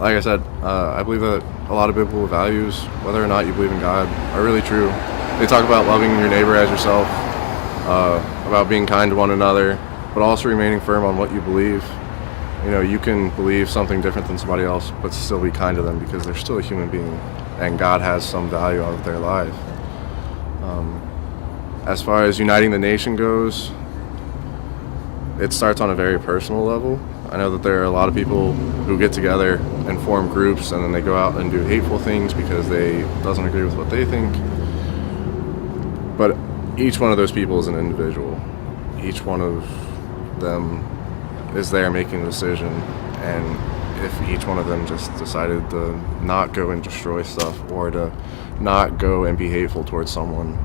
Like I said, I believe that a lot of biblical values, whether or not you believe in God, are really true. They talk about loving your neighbor as yourself, about being kind to one another, but also remaining firm on what you believe. You know, you can believe something different than somebody else, but still be kind to them because they're still a human being, and God has some value out of their life. As far as uniting the nation goes, it starts on a very personal level. I know that there are a lot of people who get together and form groups and then they go out and do hateful things because they doesn't agree with what they think. But each one of those people is an individual. Each one of them is there making a decision, and if each one of them just decided to not go and destroy stuff or to not go and be hateful towards someone,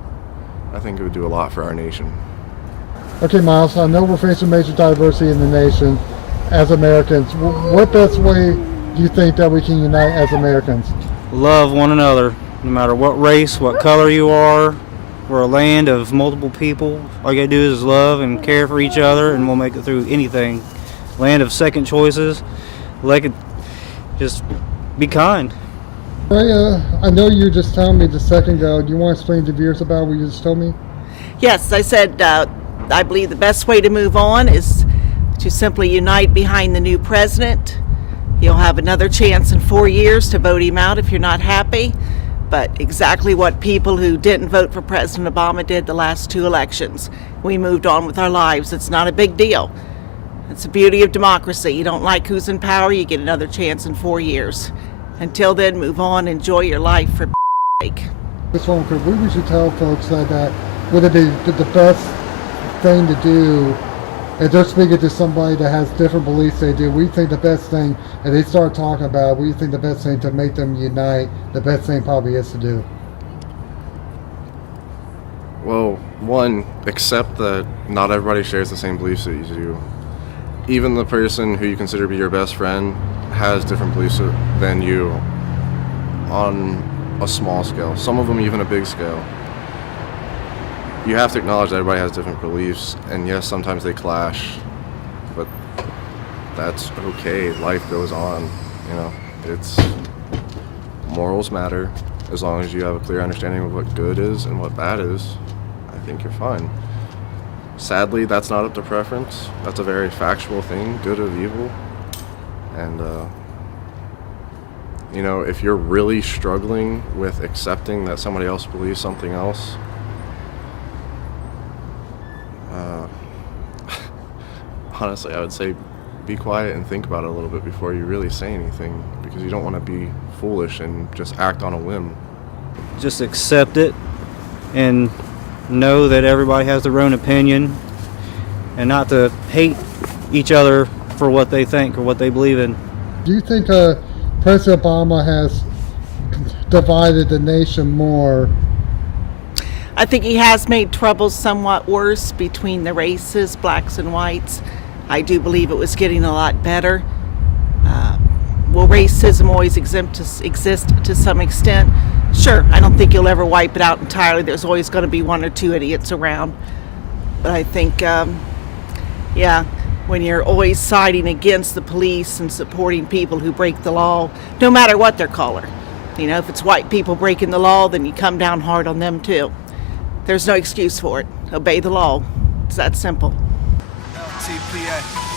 I think it would do a lot for our nation. Okay, Miles, I know we're facing major diversity in the nation as Americans. What best way do you think that we can unite as Americans? Love one another, no matter what race, what color you are. We're a land of multiple people. All you gotta do is love and care for each other, and we'll make it through anything. Land of second choices. Just be kind. Ray, I know you were just telling me just a second ago. Do you want to explain to viewers about what you just told me? Yes, I said I believe the best way to move on is to simply unite behind the new president. You'll have another chance in 4 years to vote him out if you're not happy. But exactly what people who didn't vote for President Obama did the last 2 elections. We moved on with our lives. It's not a big deal. It's the beauty of democracy. You don't like who's in power, you get another chance in 4 years. Until then, move on, enjoy your life for sake. This one, what would you tell folks that would it be the best thing to do if they're speaking to somebody that has different beliefs they do? We think the best thing, if they start talking about, we think the best thing to make them unite, the best thing probably is to do. Well, one, accept that not everybody shares the same beliefs that you do. Even the person who you consider to be your best friend has different beliefs than you on a small scale, some of them even a big scale. You have to acknowledge that everybody has different beliefs, and yes, sometimes they clash, but that's okay. Life goes on, you know. Morals matter. As long as you have a clear understanding of what good is and what bad is, I think you're fine. Sadly, that's not up to preference. That's a very factual thing, good or evil. And, you know, if you're really struggling with accepting that somebody else believes something else, honestly, I would say be quiet and think about it a little bit before you really say anything, because you don't want to be foolish and just act on a whim. Just accept it and know that everybody has their own opinion, and not to hate each other for what they think or what they believe in. Do you think President Obama has divided the nation more? I think he has made trouble somewhat worse between the races, blacks and whites. I do believe it was getting a lot better. Will racism always exist to some extent? Sure, I don't think you'll ever wipe it out entirely. There's always going to be 1 or 2 idiots around. But I think, when you're always siding against the police and supporting people who break the law, no matter what their color. You know, if it's white people breaking the law, then you come down hard on them too. There's no excuse for it. Obey the law. It's that simple. LTPA.